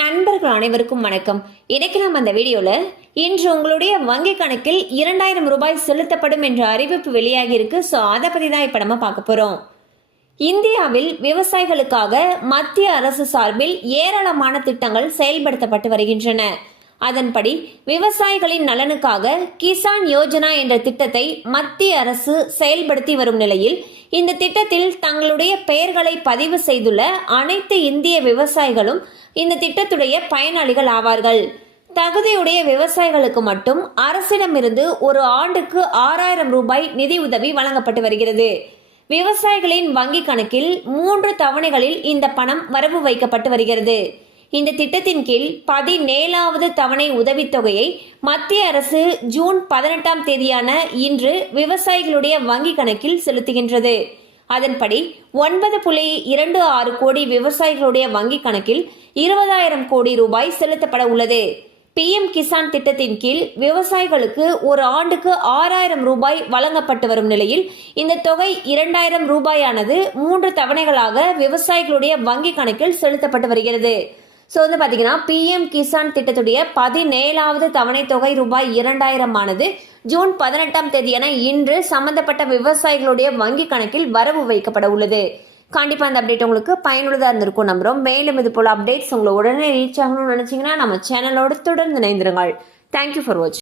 நண்பர்கள் அனைவருக்கும் வணக்கம். இன்னைக்கு நாம் அந்த வீடியோல இன்று உங்களுடைய வங்கி கணக்கில் இரண்டாயிரம் ரூபாய் செலுத்தப்படும் என்ற அறிவிப்பு வெளியாகி இருக்கு. ஸோ அதை பத்தி தான் இப்ப நம்ம பார்க்க போறோம். இந்தியாவில் விவசாயிகளுக்காக மத்திய அரசு சார்பில் ஏராளமான திட்டங்கள் செயல்படுத்தப்பட்டு வருகின்றன. அதன்படி விவசாயிகளின் நலனுக்காக கிசான் யோஜனா என்ற திட்டத்தை மத்திய அரசு செயல்படுத்தி வரும் நிலையில் இந்த திட்டத்தில் தங்களுடைய பெயர்களை பதிவு செய்துள்ள அனைத்து இந்திய விவசாயிகளும் இந்த திட்டத்துடைய பயனாளிகள் ஆவார்கள். தகுதியுடைய விவசாயிகளுக்கு மட்டும் அரசிடமிருந்து ஒரு ஆண்டுக்கு ஆறாயிரம் ரூபாய் நிதி உதவி வழங்கப்பட்டு வருகிறது. விவசாயிகளின் வங்கி கணக்கில் மூன்று தவணைகளில் இந்த பணம் வரவு வைக்கப்பட்டு வருகிறது. இந்த திட்டத்தின் கீழ் பதினேழாவது தவணை உதவித்தொகையை மத்திய அரசு ஜூன் பதினெட்டாம் தேதியான இன்று விவசாயிகளுடைய வங்கி கணக்கில் செலுத்துகின்றது. அதன்படி ஒன்பது புள்ளி இரண்டு ஆறு கோடி விவசாயிகளுடைய வங்கி கணக்கில் இருபதாயிரம் கோடி ரூபாய் செலுத்தப்பட உள்ளது. பிஎம் கிசான் திட்டத்தின் கீழ் விவசாயிகளுக்கு ஒரு ஆண்டுக்கு ஆறாயிரம் ரூபாய் வழங்கப்பட்டு வரும் நிலையில் இந்த தொகை இரண்டாயிரம் ரூபாயானது மூன்று தவணைகளாக விவசாயிகளுடைய வங்கி கணக்கில் செலுத்தப்பட்டு வருகிறது. ஸோ வந்து பார்த்தீங்கன்னா பிஎம் கிசான் திட்டத்துடைய பதினேழாவது தவணை தொகை ரூபாய் இரண்டாயிரம் ஆனது ஜூன் பதினெட்டாம் தேதியான இன்று சம்பந்தப்பட்ட விவசாயிகளுடைய வங்கி கணக்கில் வரவு வைக்கப்பட உள்ளது. கண்டிப்பாக அந்த அப்டேட் உங்களுக்கு பயனுள்ளதாக இருந்திருக்கும் நம்புகிறோம் மேலும் இது போல் அப்டேட்ஸ் உங்களை உடனே ரீச் ஆகணும்னு நினச்சிங்கன்னா நம்ம சேனலோடு தொடர்ந்து இணைந்திருங்கள். தேங்க்யூ ஃபார் வாட்சிங்